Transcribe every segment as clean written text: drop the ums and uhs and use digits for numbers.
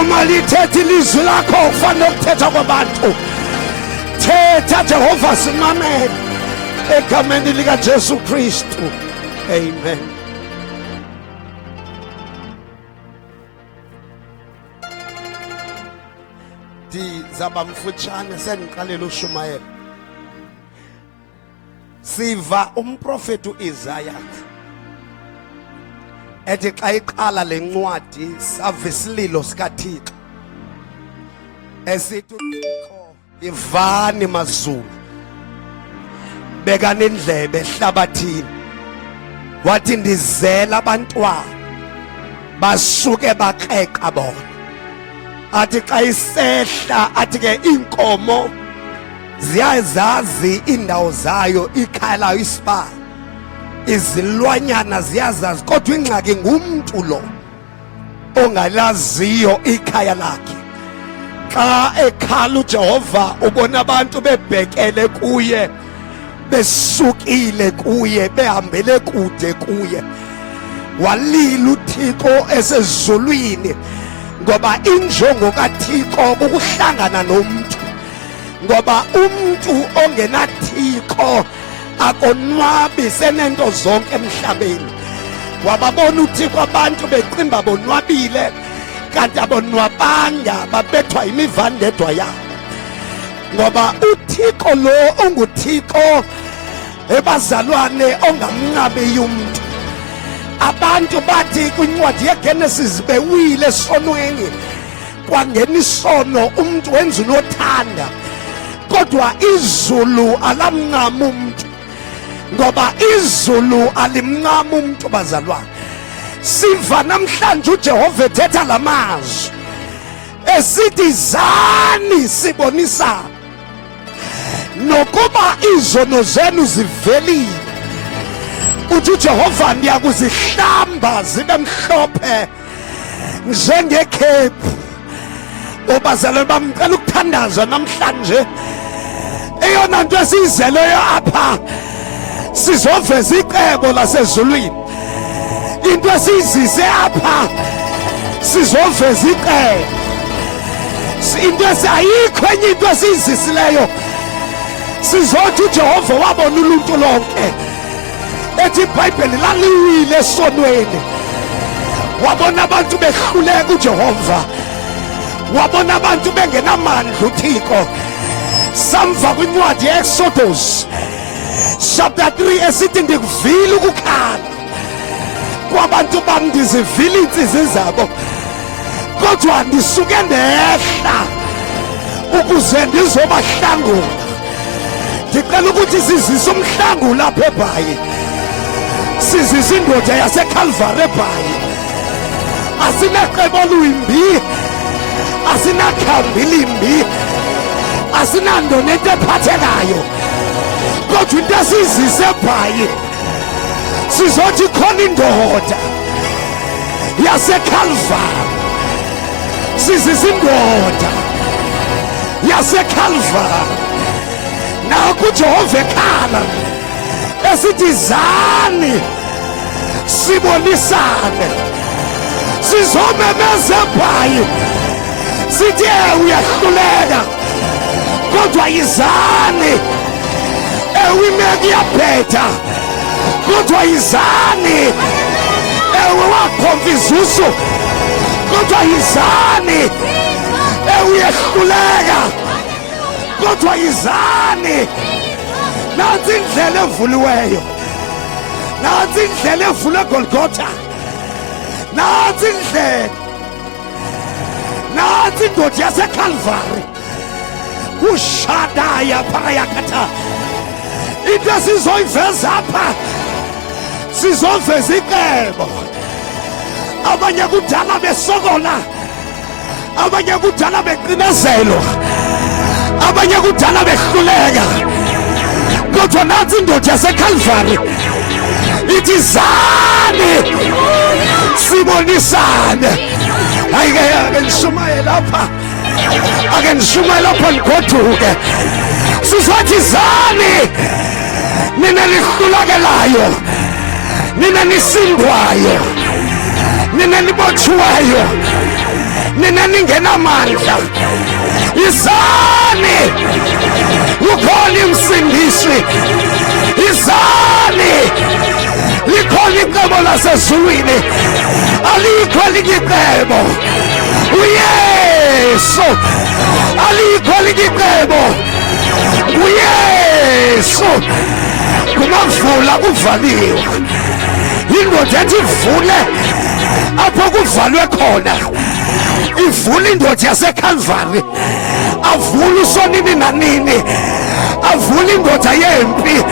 uma lithetha ilizwi lakho kufanele ukuthetha kwabantu. Thetha Jehova simamele egameni lika Jesu Kristu. Amen. Ndizaba mfutshane sendiqalela ushumayela. Siva umprofeti uIsaya ethi xa iqala lencwadi sava isililo sikaThixo esithi uThixo ivani mazulu beka nendlebe ehlabathini wathi ndizela abantwana basuke baqeqa bona. Athi xa isehla athi ke inkomo ziyazazi indawo zayo, ikhaya layo isibaya, izilwanyana ziyazazi, kodwa ingxaki ngumntu lo ongalaziyo ikhaya lakhe. Xa ekhala uJehova ubona abantu bebhekele kuye, besukile kuye, behambele kude kuye. Walila uThixo esezulwini ngoba injongo kaThixo ukuhlangana nomuntu, ngoba umuntu ongenaThixo akonwabi senento zonke emhlabeni. Wababona uThixo abantu beqimba bonwabile kanti abonwabanga babethwa imivandedwa yabo, ngoba uThixo lo unguThixo ebazalwane ongamnqabiyo umuntu. Abantu bathi kwincwadi yeGenesis bewile esonweni, kwangena isono, umuntu wenza unothanda, kodwa izulu alamncama umuntu, ngoba izulu alimncama umuntu bazalwane. Siva namhlanje uJehova ethetha lamazwi esithi zani sibonisane, nokuba izono zenu zivelile uthi uJehova ndiyakuzihlamba zibe mhlophe njengekhephu. Obazalwane bami ngicela ukuthandaza namhlanje, eyona nto esiyizeleyo apha sizoveza icebo lasezulwini. Into esiyizise apha sizoveza icebo. Into ayikho enye into esiyizisileyo, sizothi uJehova wabona uluntu lonke. Ethi iBhayibheli laliwile esonweni, wabona abantu behluleka uJehova, wabona abantu bengenamandla uThixo. Samva kwincwadi ye-Exodus chapter 3 esithi ndikuvile ukukhala kwabantu bam, ndizivile iintsizi zabo, kodwa ndisuke ndehla ukuze ndizobahlangula. Ndicela ukuthi sizise umhlangula apha eBhayi, sizise indoda yaseKalvari eBhayi. Asinacebo luyimbi, asinakhambi limbi, asinando nento ephathekayo, kodwa into esizise eBhayi sizothi khona indoda yaseKalvari, sizise indoda yaseKalvari. Naku uJehova ekhala esithi zani sibonisane, sizomemeza eBhayi sithi uyahluleka, kodwa yizani. Imeko iyabheda, kodwa yizani. Wakhomva izuzu, kodwa yizani. Uyahluleka, kodwa yizani. Nansi indlela evuliweyo, nansi indlela evulwe eGolgotha, nansi indlela, nansi indoda yaseKalvari uShadaya Parayakata. Into esizoyiveza apha sizoveza icebo. Abanye kudala besokola, abanye kudala beqinezelwa, abanye kudala behluleka, kodwa nansi indoda yaseKalvari ithi zani sibonisane. Ake ngishumayele lapha, ake ngishumayele lapha ngigoduke. Sizothi zani nina nihlulakelayo, nina nisindwayo, nina nibotshiweyo, nina ningenamandla, izani, ukhona umsindisi, izani, likhona icebo lasezulwini, alikho elinye icebo. uYesu, alikho elinye icebo. uYesu, kumavula kuvaliwe, indoda ethi ivule apho kuvalwe khona, ivule indoda yaseKalvari, avule usonini nanini, avule indoda yempi.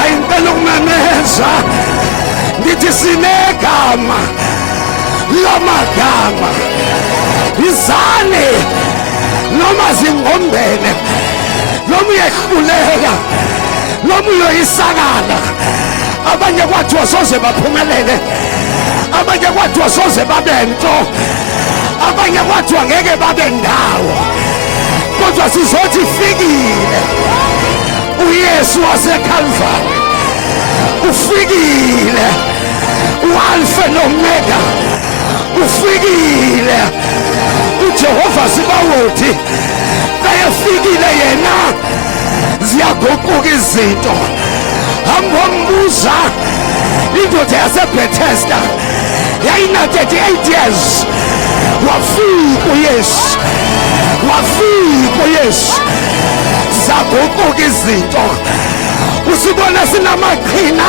Ayicela ukumemeza ndithi sinegama lamagama, izane noma zingombene, noma uyehluleka, noma uyoyisakala. Abanye kwathiwa soze baphumelele, abanye kwathiwa soze babe nto, abanye kwathiwa ngeke babe ndawo, kodwa sizothi fikile uYesu waseKalvari, ufikile uAlfa noOmega, ufikile uJehova Sibawothi, kayefikile yena. Ziyaguquka izinto. Hambombuza indoda yaseBethesda yayina 38 years, wafika uYesu, wafika uYesu. Zaguquka izinto. Usibona sinamaqhina,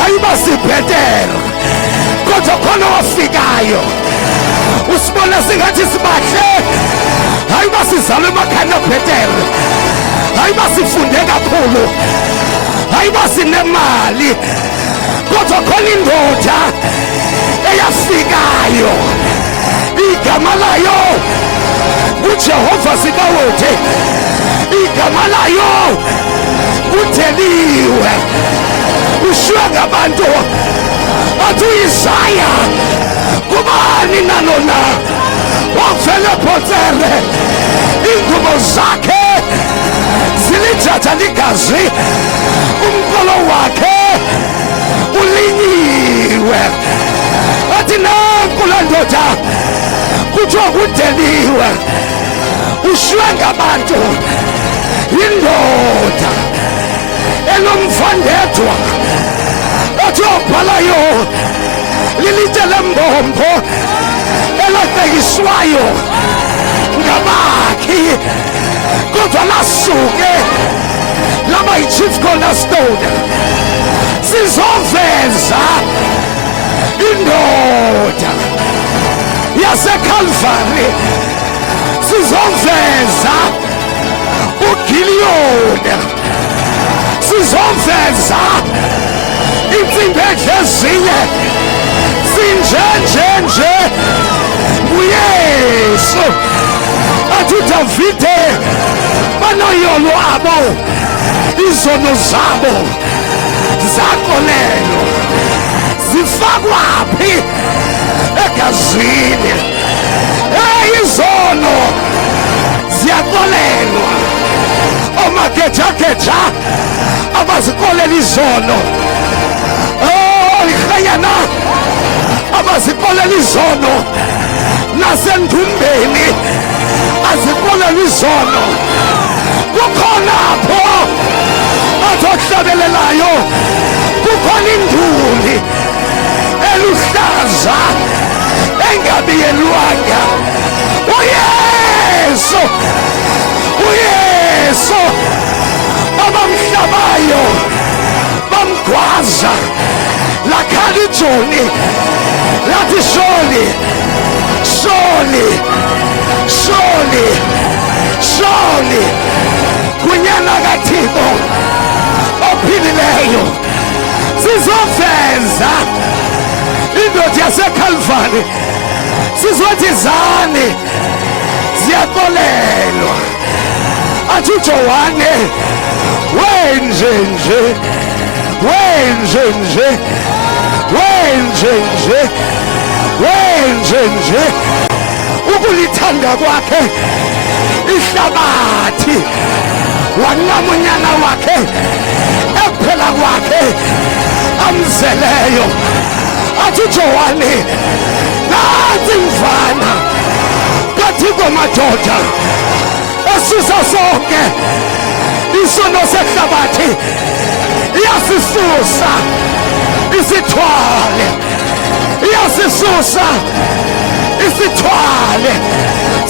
hayi basibhetele, kodwa khona wafikayo. Usibona singathi sibahle, hayi basizalwe emakhaya abhetele, hayi basifunde kakhulu, hayi basinemali, kodwa khona indoda eyafikayo. Igama layo uJehova Sibawothi, igama layo uDeliwe. Ushiywe ngabantu athi uIsaya, kubani nalona wavele photsele, ingubo zakhe zilijaja ligazi, umqolo wakhe ulinyiwe. Athi nanku la ndoda kuthiwa kuDeliwe, ushiywe ngabantu, indoda enomvandedwa athi obhalayo lilitye lembombo elatekiswayo ngabakhi, kodwa lasuke laba yi-chief cornerstone. Sizoveza indoda yaseKalvari, sizoveza uGiliyoni, sizoveza intsimbi ezinye sinjenjenje. uYesu athi uDavide banoyolo abo, izono zabo zakolelo, zifakwaphi? Egazini. Izono ziyakolelwa. Omagejageja abazikolela izono, ikhayana abazikolela izono, nasendumbeni azikolela izono. Kukhona apho azohlabelelayo, kukhona induli eluhlaza engabiyelwanga. uYesu, uYesu abamhlabayo bamgwaza, lakhala ijoni lathi sholi, sholi, sholi, sholi kunyana kaThixo ophilileyo. Sizoveza indoda yaseKalvari, sizothi zani ziyakolelwa. Athi uJohane wenjenje, wenjenje, wenjenje, wenjenje, ukulithanda kwakhe ihlabathi, wanqama unyana wakhe ekuphela kwakhe amzeleyo. Athi uJohane nansi mfana kwamadoda asusa sonke isono sehlabathi iyasisusa isithwale iyasisusa isithwale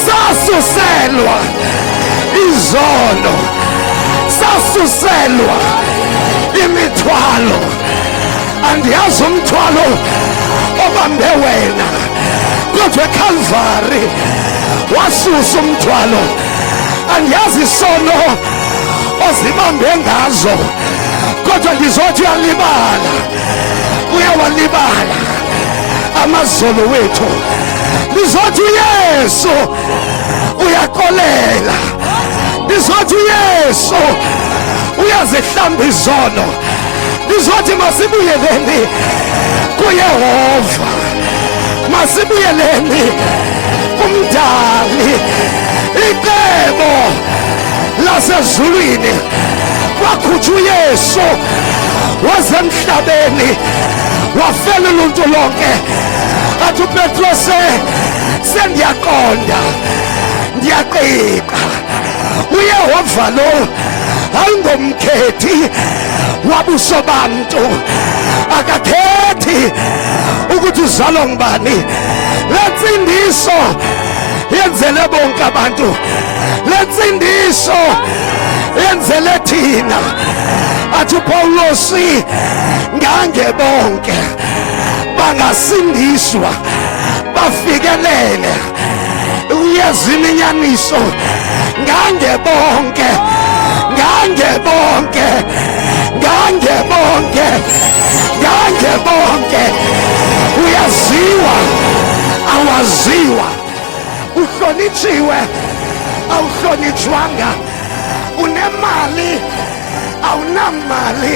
sasuselwa izono sasuselwa imithwalo andiyazi umthwalo obambe wena kodwa eCalvary wasusa umthwalo andiyazi isono ozibambe ngazo kodwa ndizothi uyalibala uyawalibala amazolo wethu ndizothi uYesu uyakolela ndizothi uYesu uyazihlamba izono ndizothi masibuyeleni kuYehova masibuyeleni kumdali icebo lasezulwini wakhutha uYesu wasemhlabeni wafela uluntu lonke athi uPetros sendiyaqonda ndiyaqiqa uYehova lo ayingomkhethi wabuso bantu akakhethi ukuthi uzalwa ngubani lensindiso yenzele bonke abantu lensindiso yenzele thina athi uPawulos ngange bonke bangasindiswa bafikelele uyeziminyaniso ngange bonke ngange bonke ngange bonke ngange bonke uyaziwa awaziwa uhlonitshiwe awuhlonitshwanga unemali awunamali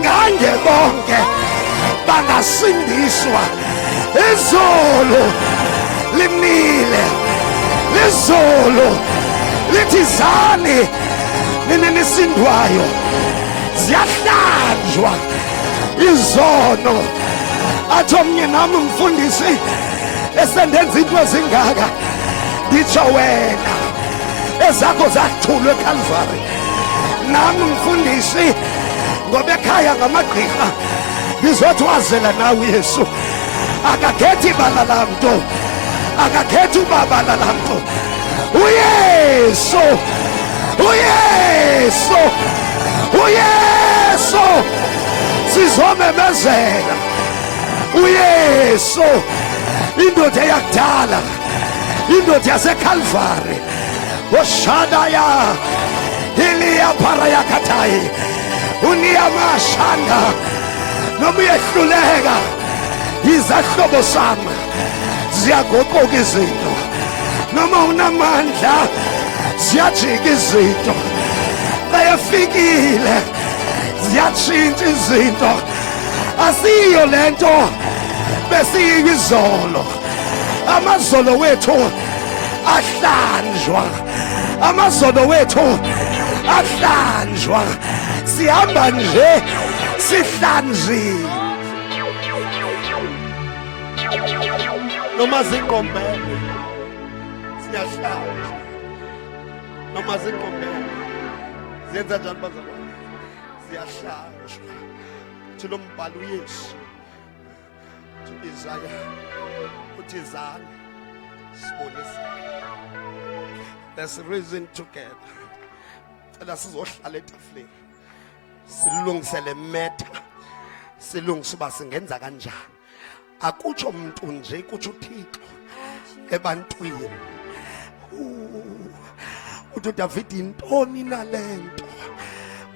ngange bonke bangasindiswa izulu limile lizulu lithi zani nini nisindwayo ziyahlanjwa izono athi omnye nami umfundisi esendenza into ezingaka nditsho wena ezakho zathulwe eCalvary nami umfundisi ngoba ekhaya ngamagqirha ndizothi wazela nawe uYesu akakhethi ibala lamntu akakhethi ubaba lalamntu uYesu uYesu uYesu sizomemezela uYesu indoda yakudala indoda yaseCalvary oshadaya iliya paraya katai uniyamashanda noma uyehluleka izahlobo sami ziyagoqoka izinto noma unamandla ziyajika izinto bayafikile ziyatshintsha izinto asiyo lento besiyizolo amazolo wethu ahlanjwa amazolo wethu ahlanjwa sihamba nje sihlanjiwe noma zinkombele siyahlanjwa noma zinkombele zenza njani bazalwane siyahlanjwa thilo mbhalo uYesu Isaiah uthi zani sibonise let's reason together cela sizohlala etafuleni silungisele metha silungise uba singenza kanjani akutsho umuntu nje kutsho uThixo ebantwini uthi David intoni nalento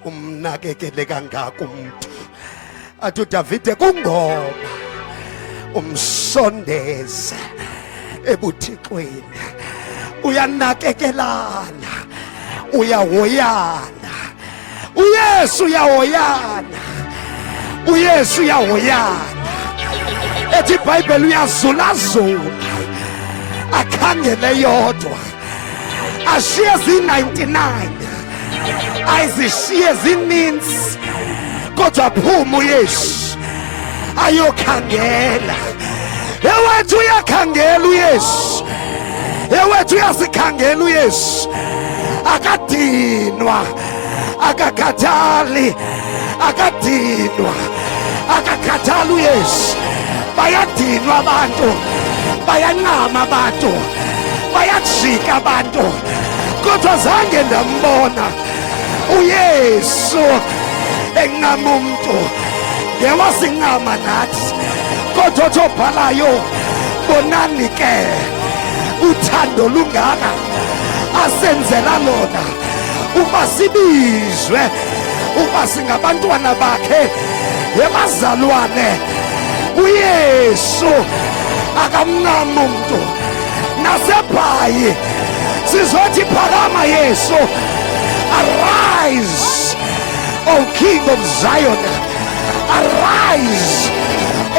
umnakekele kangaka umuntu athi uDavide kungoba umsondeze ebuthixweni uyanakekelana uyahoyana uYesu uyahoyana uYesu uyahoyana ethi iBhayibheli uyazulazula akhangele yodwa ashiye zi-99 ayizishiye zininzi kodwa phuma uYesu ayokhangela ewethu uyakhangela uYesu Yewethu uyasikhangela uYesu. Akadinwa, akakhathali, akadinwa, akakhathali uYesu. Bayadinwa abantu, bayanqama abantu, bayajika abantu, kodwa zange ndambona uYesu enqama umuntu. Ngewasincama nathi, kodwa obhalayo, bonani ke uthando lungaka asenzela lona uba sibizwe uba singabantwana bakhe ebazalwane. uYesu akamnqama umuntu. Nasebhayi sizothi phakama Yesu. Arise, O King of Zion. Arise,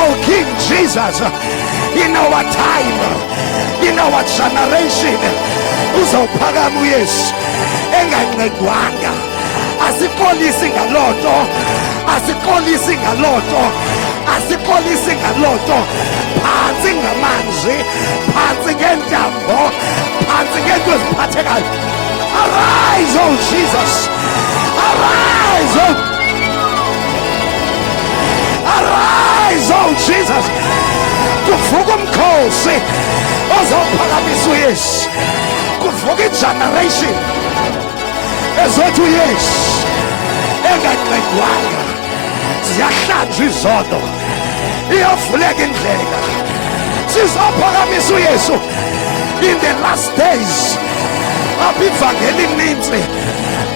O King Jesus. In our time, in our generation, uzawuphakama uYesu engancedwanga. Asikolisi ngalonto, asikolisi ngalonto, asikolisi ngalonto. Phansi ngamanzi, phansi ngentambo, phansi ngento eziphathekayo. Arise, O Jesus. Arise, O Arise, oh Jesus. Kuvuka umkhosi ozawuphakamisa uYesu. Kuvuka igeneration ezothi uYesu engancedwanga. Ziyahlanjwa izono, iyavuleka indlela. Sizophakamisa uYesu in the last days. Apha ivangeli ininzi,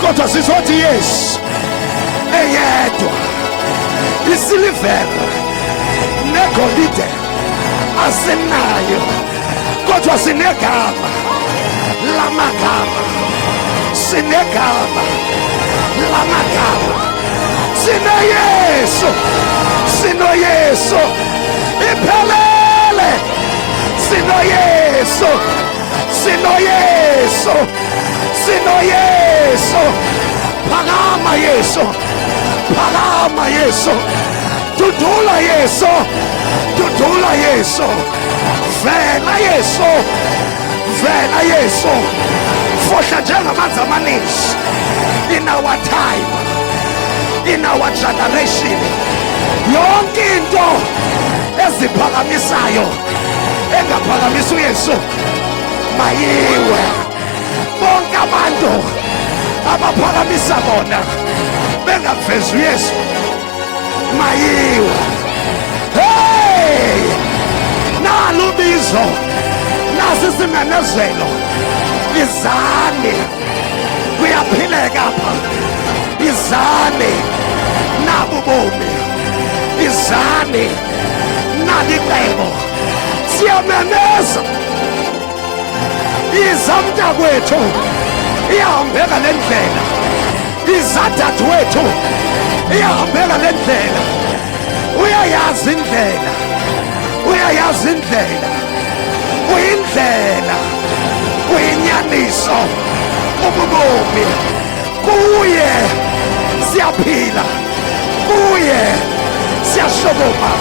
kodwa sizothi Yesu eyedwa. Isilivera negolide asinayo, kodwa sinegama lamagama, sinegama lamagama. Sino Yesu, sino Yesu iphelele. Sino Yesu, sino Yesu, sino Yesu. Phakama Yesu, phakama Yesu. Dudula Yesu, dudula Yesu. Vela Yesu, vela Yesu. Fohla njengamanzi amaninzi in our time, in our generation. Yonke into eziphakamisayo engaphakamisa uYesu mayiwe. Bonke abantu abaphakamisa bona bengavezi uYesu mayiwe. Hey, nalo bizo, nasi isimemezelo. Izani kuyaphileka apha. Izani nabo bomi, izani nalicebo. Siyamemeza izamntakwethu iyahambeka le ndlela, izadade wethu iyahambeka le ndlela. Uyayazi indlela, uyayazi indlela. Uyindlela, uyinyaniso, ububomi. Kuye siyaphila, kuye siyashokoma,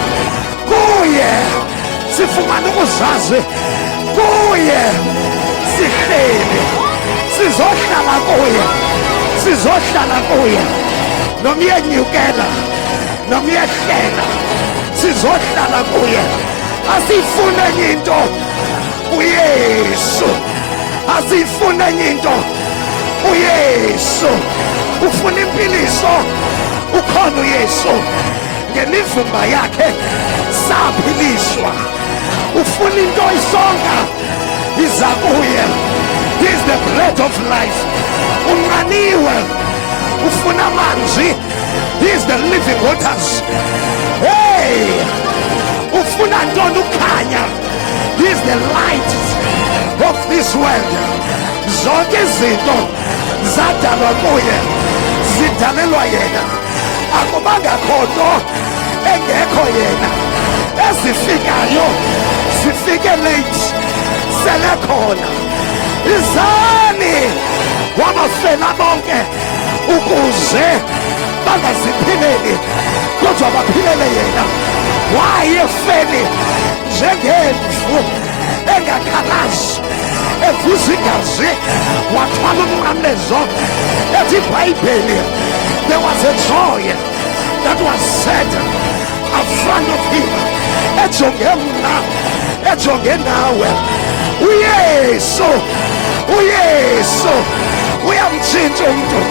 kuye sifumana ukuzazi, kuye sihleli. Sizohlala kuye, sizohlala kuye. Noma uyenyukela, noma uyehlela, sizohlala kuye. Asifune enye into uYesu, asifune enye into uYesu. Ufuna impiliso, ukhona uYesu. Ngemivumba yakhe saphiliswa. Ufuna into isonga, iza kuye. He is the bread of life. Unqaniwe, ufuna amanzi. He is the living waters. Hey, ufuna ntoni ukhanya. He is the light of this world. Zonke izinto zadalwa kuye, zidalelwa yena. Akubanga khona engekho yena. Ezifikayo zifike late, sele khona. Izani wabafela bonke ukuze bangaziphileli, kodwa baphilele yena. Wayefeli njengemvu engakhalazi, evuza igazi wathwala umnqamlezo ethi iBhayibheli there was a joy that was set in front of him ejonge mna ejonge nawe uYesu uyamtshintsha umuntu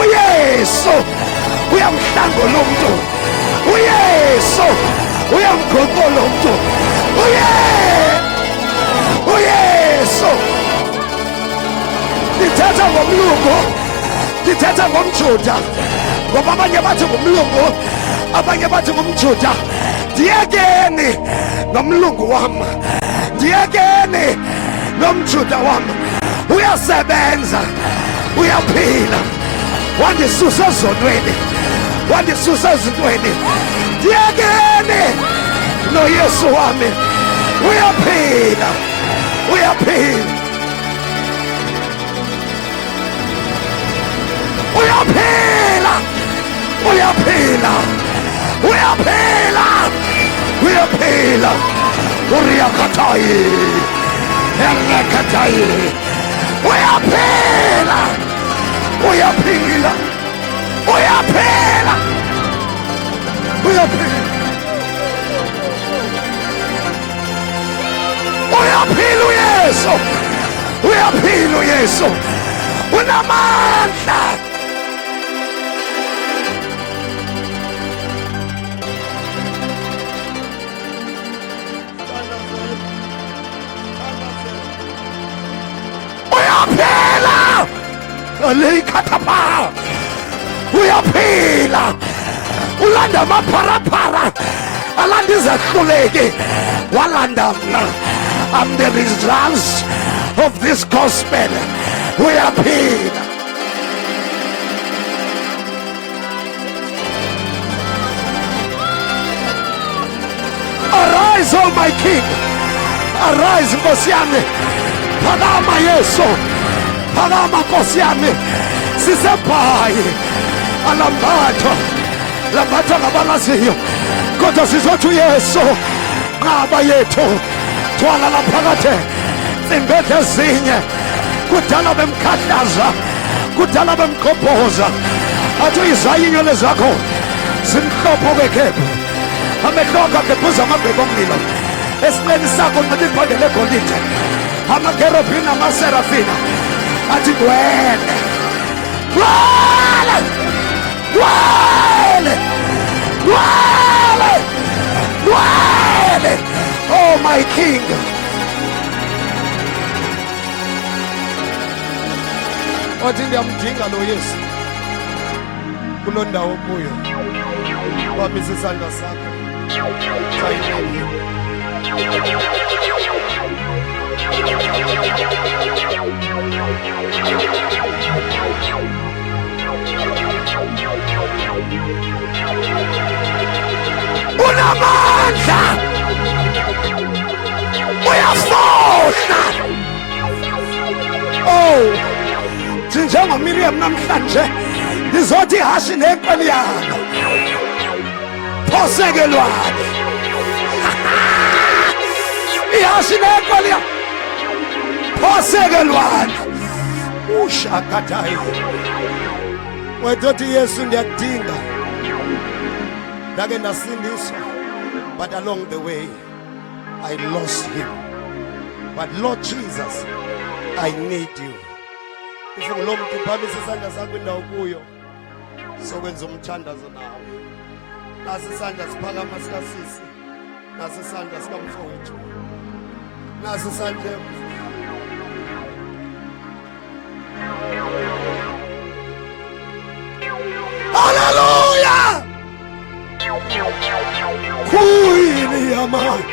uYesu uyamhlangula umuntu uYesu uyamgoqola umuntu uYesu ndithetha ngomlungu ndithetha ngomJuda ngoba abanye bathi ngumlungu abanye bathi ngumJuda ndiyekeni nomlungu wam ndiyekeni nomJuda wam uyasebenza uyaphila wandisusa ezonweni wandisusa ezintweni ndiyekeni noYesu wami uyaphila uyaphila uyaphila uyaphila uyaphila uyaphila uriyakatayi elekatayi uyaphila uyaphila uyaphila uyaphila uyaphila uYesu uyaphila uYesu unamandla uyaphila alikhathapha uyaphila ulanda amapharapara alanda izahluleki walanda mna. I'm the results of this gospel uyaphila arise oh my king arise Nkosi yami phakama Yesu phakama Nkosi yami sisebhayi lambathwa ngabalaziyo kodwa sizothi uYesu nqaba yethu thwala laphakathe zimbethe ezinye kudala bemkhathaza kudala bemgqobhoza athi uyizayi inywele zakho zimhlophe okwekhephu amehlo akho agephuza amagqeba omlilo esinqeni sakho nxiba ibhande legolide amakerubini amaserafina athi gwele gwele gwele gwele gwele oh my king wathi ndiyamdinga lo Yesu kuloo ndawo kuyo wamisa isandla sakho sayinene unamandla uyafohla oh njengoMiriam namhlanje ndizothi ihashi nenkqeli yalo phosekelwane ihashi nenkqeli yalo phosekelwane ushakatayi wethothi Yesu ndiyakudinga ndake ndasindiswa but along the way I lost him but Lord Jesus I need you if lo muntu phamisa isandla sakho indawo kuyo sokwenza umthandazo nawe nasi isandla siphakama sikasisi nasi isandla sikamfowethu nasi isandla hallelujah kuyini yamani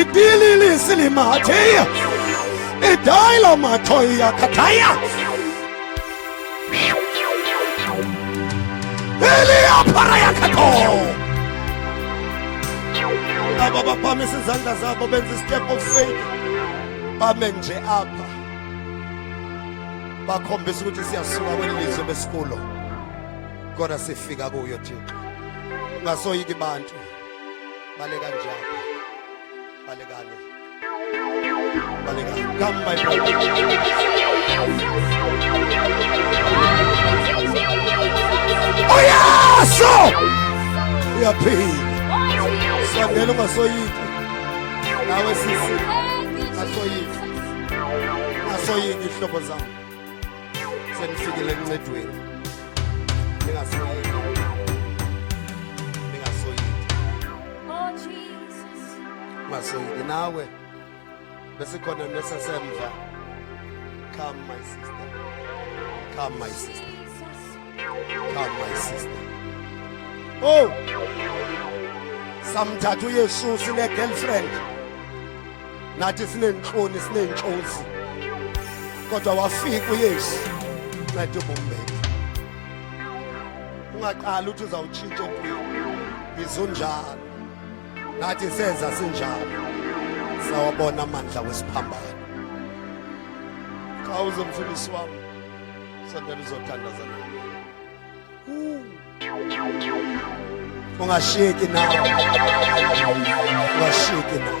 idilili silimatheya idayila mathoya kathaya Elia paraya katho aba baphamisa izandla zabo benza step of faith bame nje apha bakhombisa ukuthi siyasuka kwelizwe besikulo kodwa sifika kuyo Thixo ngasoyiki abantu bale kanjalo balekane Baleka. Come, my brother. Oh yeah, so uyaphila. Sondela ungasoyiki. Nawe sisi. Asoyiki. Asoyiki ihlobo zami. Senifikile encedweni. Ningasoyiki. Ungasoyiki nawe. Bese khona nesasemva. Come, my sister. Come, my sister. Come, my sister. Oh, samthatha uYesu sine girlfriend. Nathi sinenhloni sinenhlozi. Kodwa wafika uYesu. Nathi ubumbeke. Ungaqala uthi uzawutshintsha empilweni. Izonjalo. Nathi senza sinjalo. Sawabona amandla wesiphambano. Khawuze mfundisi wami. Sondela uzothandaza nami. Ungashiki nawe. Ungashiki nawe.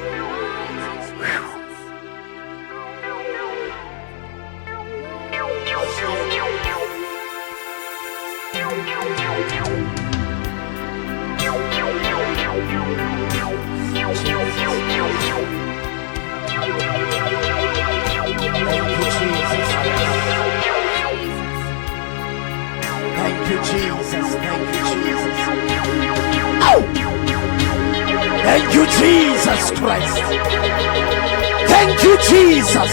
Thank you, Jesus. Thank you, Jesus. Oh! Thank you, Jesus Christ. Thank you, Jesus.